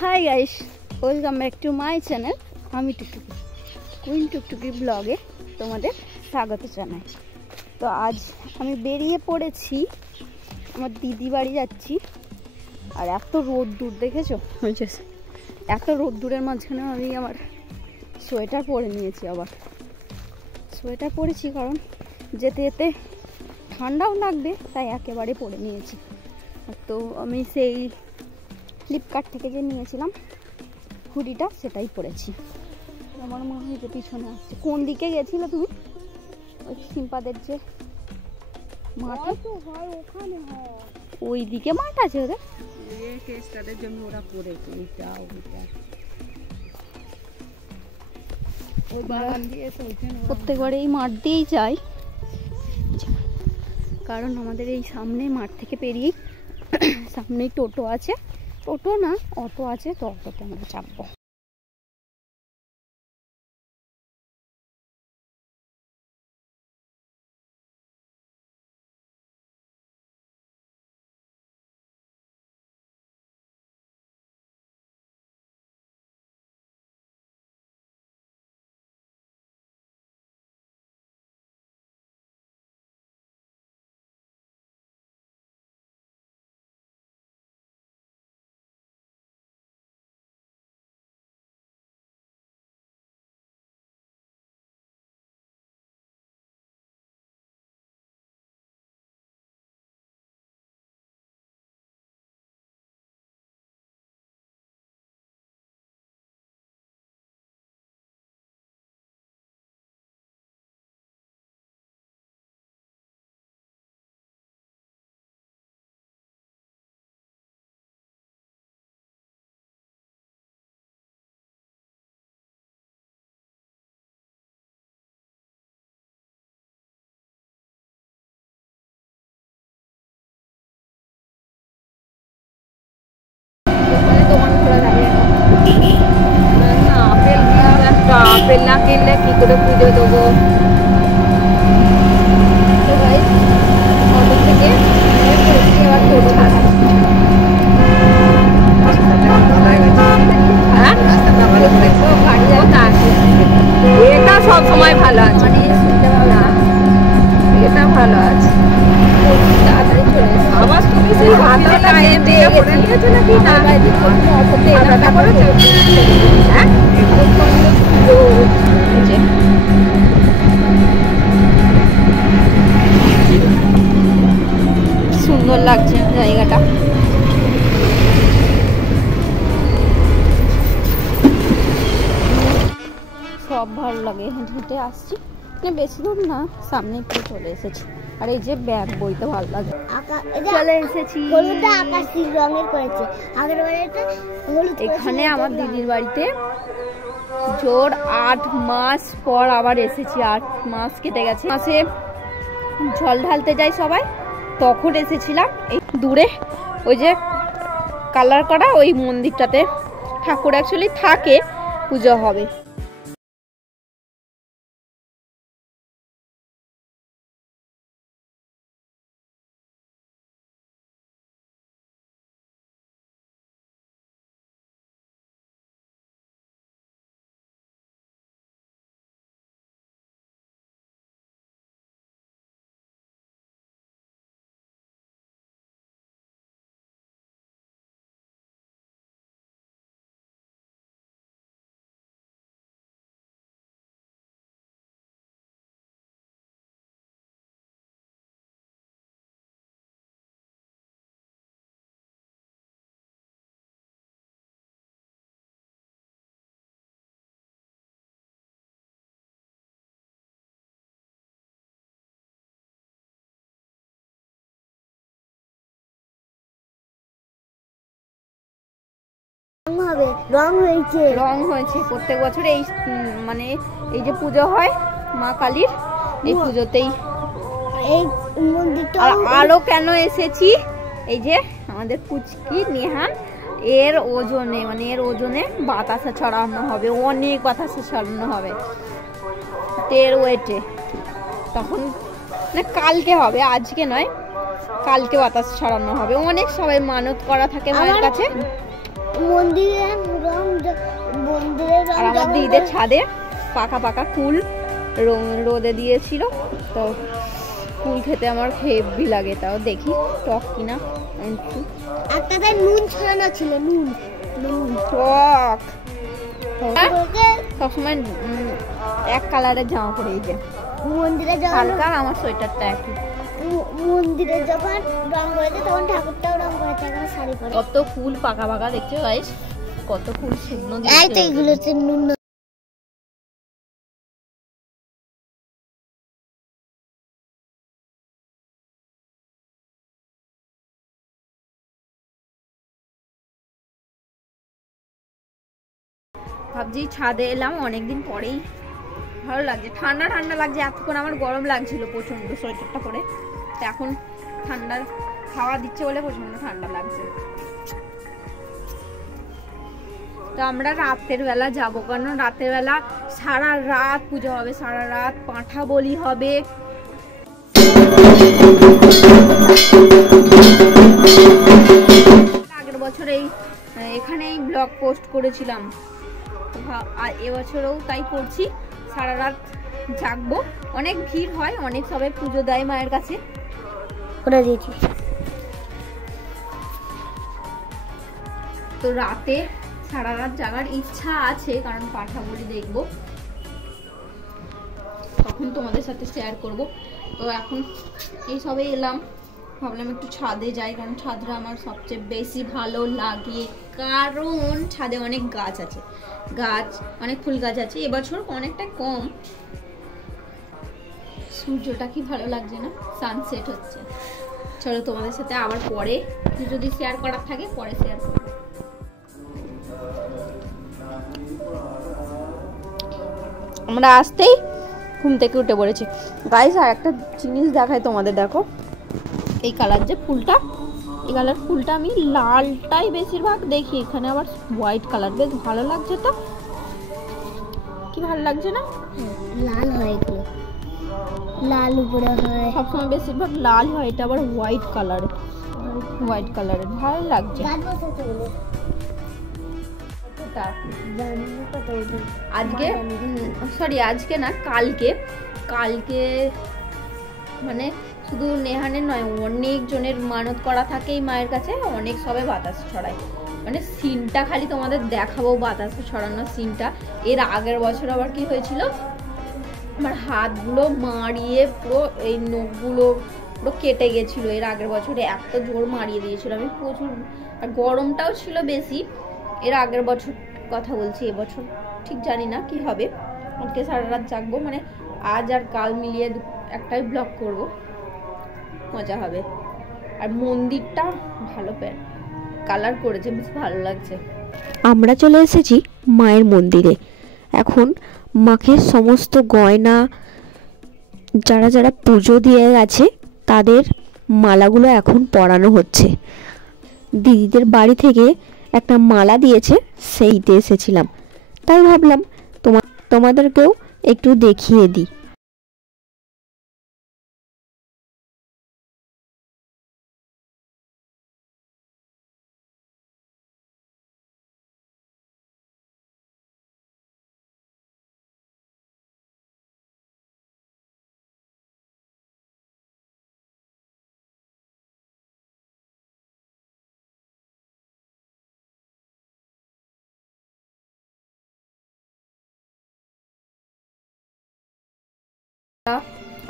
Hi guys, welcome back to my channel. আমি টুকটুকি, queen টুকটুকি ব্লগে তোমাদের স্বাগত জানাই। তো আজ আমি বেরিয়ে পড়েছি, আমার দিদি বাড়ি যাচ্ছি। আর এত রোদ্দুর দেখেছো, এত রোদ্দুরের মাঝখানে আমি আমার সোয়েটার পরে নিয়েছি। আবার সোয়েটার পরেছি কারণ যেতে যেতে ঠান্ডাও লাগবে, তাই একেবারে পরে নিয়েছি। তো আমি সেই ফ্লিপকার্ট থেকে যে নিয়েছিলাম হুডিটা, সেটাই পরেছি। আমার মনে হয় যে পিছনে আসছে। কোন দিকে গেছিলে তুমি? ওই সিম্পাদের যে মাঠ হয় ওখানে, ওই দিকে মাঠ আছে ওদের, তাদের জন্য ওরা পড়েছে। প্রত্যেকবার এই মাঠ দিয়েই যাই, কারণ আমাদের এই সামনে মাঠ থেকে পেরিয়েই সামনেই টোটো আছে, টোটো না অটো আছে, তো অটোতে আমরা চাপবো। আপেল না কিনলে কি করে পুজো দেবো? তো ভাই অটো থেকে এবার টোটো ছাড়া, এটা সব সময় ভালো আছে, এটা ভালো আছে। তাড়াতাড়ি চলে এসে আবার তুমি সেই হাতে লাগিয়ে দিয়ে পড়ে নিয়েছো নাকি? না অটোতে এলাকা করেছো? হ্যাঁ, সুন্দর লাগছে জায়গাটা। সব ভালো লাগে, হেঁটে হেঁটে আসছি, বেশি দূর না, সামনে একটু চলে এসেছি। আর এই যে ব্যাগ বইতে ভালো লাগে, চলে এসেছি। এখানে আমার দিদির বাড়িতে জোর 8 মাস পর আবার এসেছি। 8 মাস কেটে গেছে। মাসে জল ঢালতে যাই সবাই, তখন এসেছিলাম। এই দূরে ওই যে কালার করা ওই মন্দিরটাতে ঠাকুর অ্যাকচুয়ালি থাকে, পুজো হবে। রং হয়েছে প্রত্যেক বছর। এই মানে এই যে পুজো হয় মা কালীর, এই পুজোতেই এই মন্দিরটা। আরো কেন এসেছি, এই যে আমাদের পুচকি নিহান, এর ওজনে মানে এর ওজনে বাতাসা ছড়ানো হবে, অনেক বাতাসা ছড়ানো হবে, এর ওয়েটে। তখন না কালকে হবে, আজকে নয়, কালকে বাতাস ছড়ানো হবে। অনেক সবাই মানত করা থাকে মায়ের কাছে। আর আমার দিদিদের ছাদে পাকা পাকা কুল রোদে দিয়েছিল, তো কুল খেতে আমার হেভি লাগে। তাও দেখি টক কিনা। একটা নুন ছড়ানো ছিল, নুন টক। সবসময় এক কালারের জামা পরে যে মন্দিরে হালকা, আমার সোয়েটারটা একটু। মন্দিরে যখন রং করেছে তখন ঠাকুরটাও রং করেছে, এখন শাড়ি পরে। কত ফুল পাকা পাকা দেখছো গাইস, কত ফুল শুকনো। এইগুলো নুন। ভাবছি ছাদে এলাম অনেকদিন পরেই, ভালো লাগছে, ঠান্ডা ঠান্ডা লাগছে। এতক্ষণ আমার গরম লাগছিল প্রচন্ড সোয়েটারটা পরে, তো এখন ঠান্ডা হাওয়া দিচ্ছে বলে প্রচন্ড ঠান্ডা লাগছে। তো আমরা রাতের বেলা যাবো, কারণ রাতের বেলা সারা রাত পুজো হবে, সারা রাত পাঁঠা বলি হবে। আগের বছর এখানেই ব্লগ পোস্ট করেছিলাম, এবছরও তাই করছি। সারা রাত জাগবো, অনেক ভিড় হয়, অনেক সবাই পুজো দেয় মায়ের কাছে। তো রাতে সারা রাত জাগার ইচ্ছা আছে, কারণ পাঠা বলি দেখবো, তখন তোমাদের সাথে শেয়ার করব। তো এখন এই সবে এলাম, ভাবলাম একটু ছাদে যাই, কারণ ছাদটা আমার সবচেয়ে বেশি ভালো লাগে, কারণ ছাদে অনেক গাছ আছে, অনেক ফুল গাছ আছে। এবছর অনেকটা কম। সূর্যটা কি ভালো লাগছে না, সানসেট হচ্ছে। চলো তোমাদের সাথে আবার পরে যদি শেয়ার করার থাকে পরে শেয়ার করবো। আমরা আসতেই ঘুম থেকে উঠে পড়েছি গাইস। আর একটা জিনিস দেখায় তোমাদের, দেখো এই কালার যে ফুলটা, এই কালার ফুলটা আমি লালটাই বেশিরভাগ দেখি, এখানে আবার হোয়াইট কালার, বেশ ভালো লাগছে। তো কি ভালো লাগছে না? লাল হয় এগুলো, লাল উপরে হয়, সবসময় বেশিরভাগ লাল হয়, এটা আবার হোয়াইট কালারের ভালো লাগছে। আজকে সরি আজকে না, কালকে মানে শুধু নেহানের নয়, অনেক জনের মানত করা থাকে এই মায়ের কাছে, অনেক সবাই বাতাস ছড়ায়। মানে সিনটা খালি তোমাদের দেখাবো, বাতাস ছড়ানোর সিনটা। এর আগের বছর আবার কি হয়েছিল, আমার হাতগুলো মারিয়ে পুরো এই নখগুলো পুরো কেটে গেছিল। এর আগের বছরে এত জোর মারিয়ে দিয়েছিল আমি, প্রচুর। আর গরমটাও ছিল বেশি। এর আগের বছর কথা বলছি, এবছর ঠিক জানি না কি হবে। আজকে সারা রাত জাগবো, মানে আজ আর কাল মিলিয়ে একটাই ব্লগ করব, মজা হবে। আর মন্দিরটা ভালো কালার করেছে, বেশ ভালো লাগছে। আমরা চলে এসেছি মায়ের মন্দিরে। এখন মাকে সমস্ত গয়না, যারা যারা পুজো দিয়ে গেছে তাদের মালাগুলো এখন পরানো হচ্ছে। দিদিদের বাড়ি থেকে একটা মালা দিয়েছে, সেইতে এসেছিলাম, তাই ভাবলাম তোমাদেরকেও একটু দেখিয়ে দিই।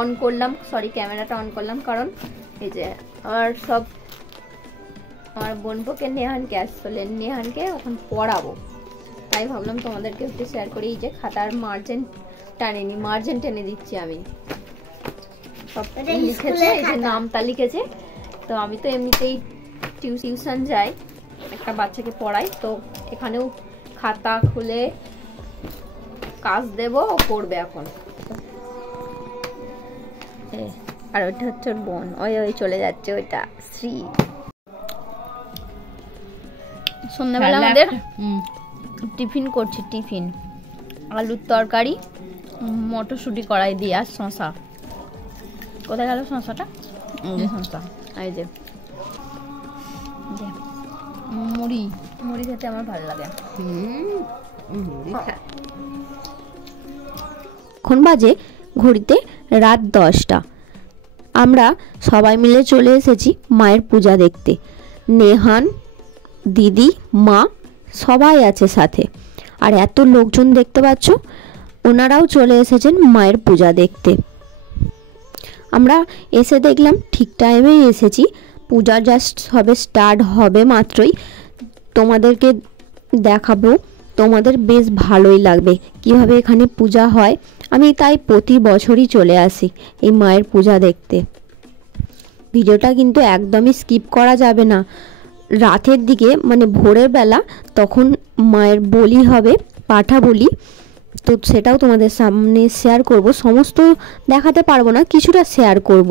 অন করলাম, সরি ক্যামেরাটা অন করলাম, কারণ এই যে আমার বোনপোকে নেহানকে আসলে নেহানকে এখন পড়াবো, তাই ভাবলাম তোমাদেরকে একটু শেয়ার করি। এই যে খাতার মার্জিন টেনে দিচ্ছি আমি, সব লিখেছে, এই যে নামটা লিখেছে। তো আমি তো এমনিতেই টিউশন যাই, একটা বাচ্চাকে পড়াই, তো এখানেও খাতা খুলে কাজ দেবো, পড়বে এখন। আর ওইটা হচ্ছে ওর বোন, ওই চলে যাচ্ছে, ওইটা শ্রী। সন্ধ্যাবেলা আমাদের টিফিন করছি, আলুর তরকারি, মটরশুঁটি কড়াই দিয়ে, আর শশা। কোথায় গেল সমস্যাটা? যে সমস্যা এই যে মুড়ি মুড়ি খেতে আমার ভালো লাগে। এখন বাজে ঘড়িতে রাত 10টা। আমরা সবাই মিলে চলে এসেছি মায়ের পূজা দেখতে। নেহান, দিদি, মা সবাই আছে সাথে। আর এত লোকজন দেখতে পাচ্ছ, ওনারাও চলে এসেছেন মায়ের পূজা দেখতে। আমরা এসে দেখলাম ঠিক টাইমেই এসেছি। পূজা জাস্ট হবে স্টার্ট হবে মাত্রই তোমাদেরকে দেখাবো। তোমাদের বেশ ভালোই লাগবে কিভাবে এখানে পূজা হয়। আমি তাই প্রতি বছরই চলে আসি এই মায়ের পূজা দেখতে। ভিডিওটা কিন্তু একদমই স্কিপ করা যাবে না। রাতের দিকে মানে ভোরের বেলা তখন মায়ের বলি হবে, পাঠা বলি, তো সেটাও তোমাদের সামনে শেয়ার করব। সমস্ত দেখাতে পারবো না, কিছুটা শেয়ার করব।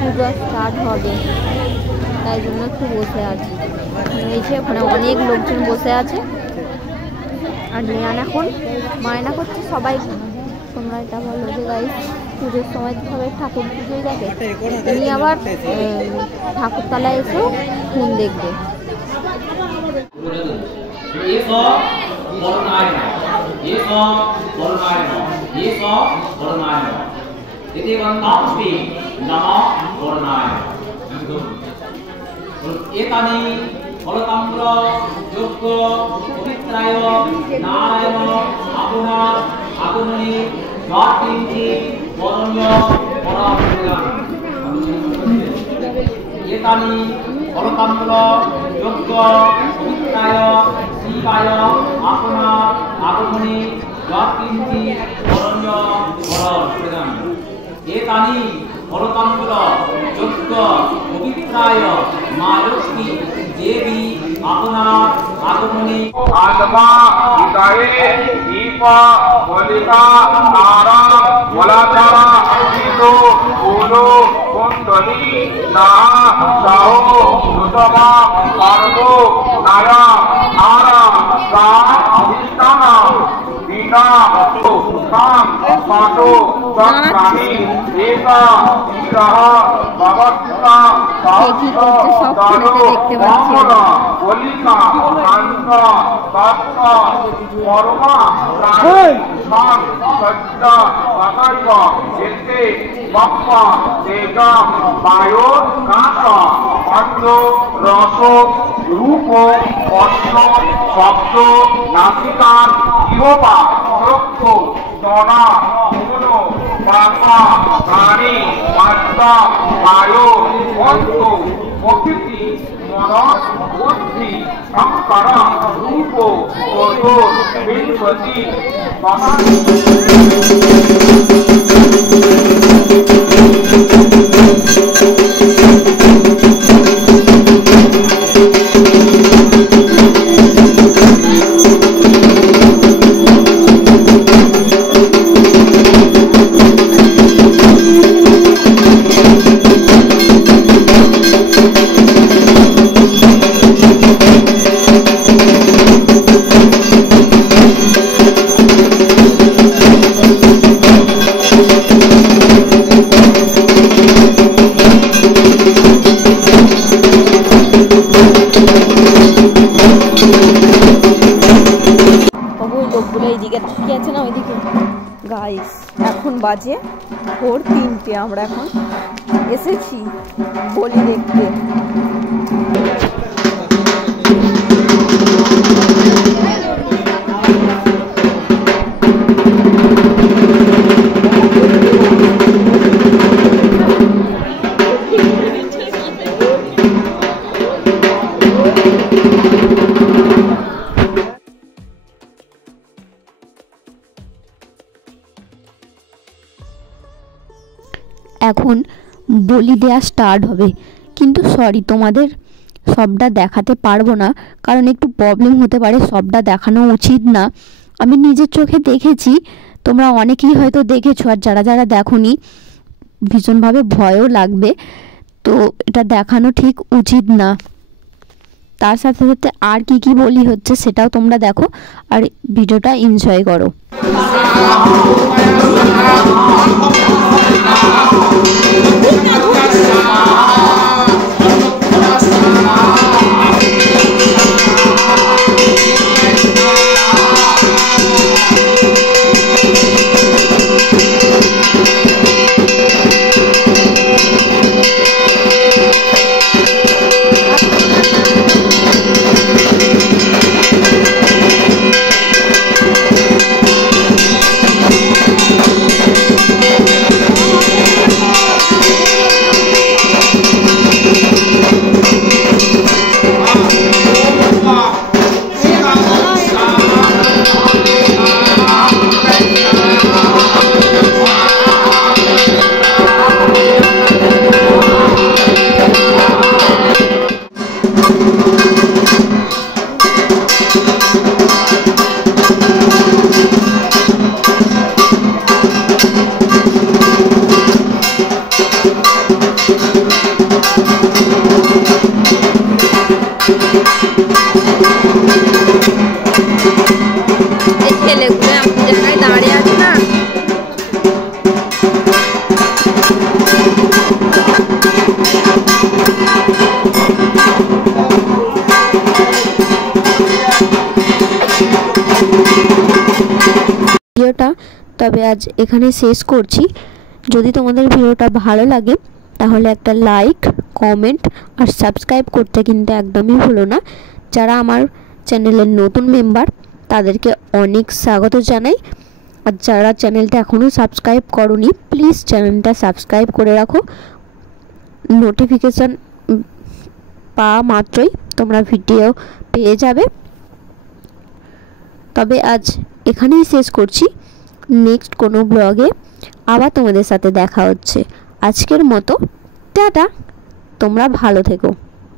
পূজা স্টার্ট হবে তাই জন্য একটু বসে আছি। এসে ওখানে অনেক লোকজন বসে আছে আর নেয়ান এখন মায়না করছে। সবাই তোমরা এটা বলো যে গাইস পুজোর সময় সবাই ঠাকুর পুজোই দেখে, উনি আবার ঠাকুরতলায় এসেও ফোন দেখবে। এতানি ফলতাম্র যোগ্য পবিত্রায় নারায়ণ আপনার আগমনী যৎকিঞ্চি বরণ্য পরাপরিণাম। এতানি ফলতাম্র যোগ্য পবিত্রায় শিবায় আপনার আগমনী যৎকিঞ্চি বরণ্য পরাপরিণাম। এতানি ফলতাম্র যোগ্য পবিত্রায় মা লক্ষ্মী দেবী আপনার আগমনী आत्मा हृदये दीप बलिता तारा वलाचारा अंकितो फूलो कुंडली नाहा साहो सुषमा पार्वो नाया नारा सा अधिष्ठाना बीना खान पाटो प्राणी एका ईरह भगवत्ता साहसा दानो वामना বলিকা কান্তা বাক্কা পরমা প্রাণী সান সজ্জা পাতাইব যেতে বাপ্পা দেগা বায়ু কাঁটা খণ্ড রস রূপ বর্ণ শব্দ নাসিকা জিহ্বা চক্ষ ত্বনা মূল পাপা প্রাণী মাত্রা বায়ু অন্ত প্রকৃতি মনস বুদ্ধি সংকারা রূপ ওজো বিংশতি গাইস এখন বাজে ভোর 3টে। আমরা এখন এসেছি বলি দেখতে। এখন বলি দেয়া স্টার্ট হবে, কিন্তু সরি তোমাদের সবটা দেখাতে পারবো না, কারণ একটু প্রবলেম হতে পারে, সবটা দেখানো উচিত না। আমি নিজের চোখে দেখেছি, তোমরা অনেকেই হয়তো দেখেছো, আর যারা যারা দেখোনি ভীষণভাবে ভয়ও লাগবে, তো এটা দেখানো ঠিক উচিত না। তার সাথে সাথে আর কি কি বলি হচ্ছে সেটাও তোমরা দেখো আর ভিডিওটা এনজয় করো। ভিডিওটা তবে আজ এখানে শেষ করছি। যদি তোমাদের ভিডিওটা ভালো লাগে তাহলে একটা লাইক, কমেন্ট আর সাবস্ক্রাইব করতে কিন্তু একদমই ভুলো না। যারা আমার চ্যানেলের নতুন মেম্বার তাদেরকে অনেক স্বাগত জানাই। আর যারা চ্যানেলটা এখনও সাবস্ক্রাইব করোনি প্লিজ চ্যানেলটা সাবস্ক্রাইব করে রাখো। নোটিফিকেশান পাওয়া মাত্রই তোমরা ভিডিও পেয়ে যাবে। তবে আজ এখানেই শেষ করছি। নেক্সট কোনো ব্লগে আবার তোমাদের সাথে দেখা হচ্ছে। আজকের মতো টাটা, তোমরা ভালো থেকো।